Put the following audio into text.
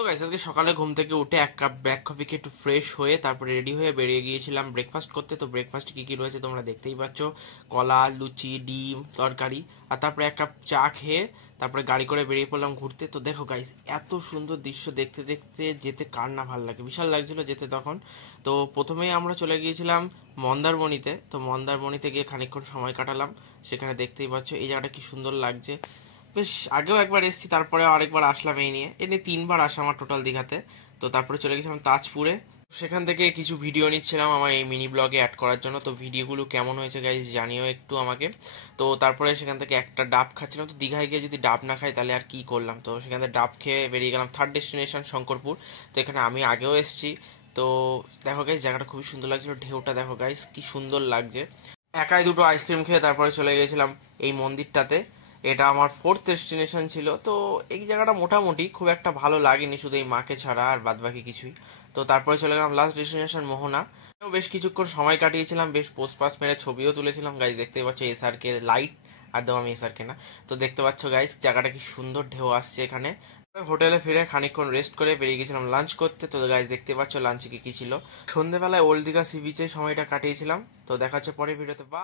তো গাইস আজকে সকালে ঘুম থেকে উঠে এক কাপ ব্ল্যাক কফি খেয়ে একটু ফ্রেশ হয়ে তারপরে রেডি হয়ে বেরিয়ে গিয়েছিলাম ব্রেকফাস্ট করতে। তো ব্রেকফাস্টে কি কি রয়েছে তোমরা দেখতেই পাচ্ছ, কলা, লুচি, ডিম, তরকারি, আর তারপরে এক কাপ চা খেয়ে তারপরে গাড়ি করে বেরিয়ে পড়লাম ঘুরতে। তো দেখো গাইস, এত সুন্দর দৃশ্য দেখতে দেখতে যেতে কার না ভালো লাগে, বিশাল লাগছিল যেতে তখন। তো প্রথমেই আমরা চলে গিয়েছিলাম মন্দারমণিতে। তো মন্দারমণিতে গিয়ে খানিকক্ষণ সময় কাটালাম। সেখানে দেখতেই পাচ্ছ এই জায়গাটা কি সুন্দর লাগছে। বেশ আগেও একবার এসেছি, তারপরে আরেকবার আসলাম এই নিয়ে তিনবার আসা আমার টোটাল দীঘাতে। তো তারপরে চলে গেছিলাম তাজপুরে। সেখান থেকে কিছু ভিডিও নিচ্ছিলাম আমার এই মিনি ব্লগে অ্যাড করার জন্য। তো ভিডিওগুলো কেমন হয়েছে গাইজ জানিও একটু আমাকে। তো তারপরে সেখান থেকে একটা ডাব খাচ্ছিলাম। তো দীঘায় গিয়ে যদি ডাব না খাই তাহলে আর কি করলাম। তো সেখান থেকে ডাব খেয়ে বেরিয়ে গেলাম থার্ড ডেস্টিনেশন শঙ্করপুর। তো এখানে আমি আগেও এসেছি। তো দেখো গাইজ, জায়গাটা খুবই সুন্দর লাগছিল, ঢেউটা দেখো গাইজ কি সুন্দর লাগছে। একাই দুটো আইসক্রিম খেয়ে তারপরে চলে গেছিলাম এই মন্দিরটাতে। এটা আমার ফোর্থ ডেস্টিনেশন ছিল। তো এই জায়গাটা মোটামুটি খুব একটা ভালো লাগেনি, শুধু এই মাকে ছাড়া আর বাদ বাকি কিছুই। তো তারপরে চলে গেলাম লাস্ট ডেস্টিনেশন মোহনা। বেশ কিছুক্ষণ সময় কাটিয়েছিলাম, বেশ পোস্ট পাস মেরে ছবিও তুলেছিলাম। গাইজ দেখতে পাচ্ছ এসআরকে লাইট, আর দেবো আমি এসআরকে না। তো দেখতে পাচ্ছ গাইজ জায়গাটা কি সুন্দর ঢেউ আসছে এখানে। হোটেলে ফিরে খানিকক্ষণ রেস্ট করে বেরিয়ে গেছিলাম লাঞ্চ করতে। তো গাইজ দেখতে পাচ্ছ লাঞ্চে কি কি ছিল। সন্ধেবেলায় ওল্ড দীঘা সি বিচে সময়টা কাটিয়েছিলাম। তো দেখা হচ্ছে পরের ভিডিওতে। বা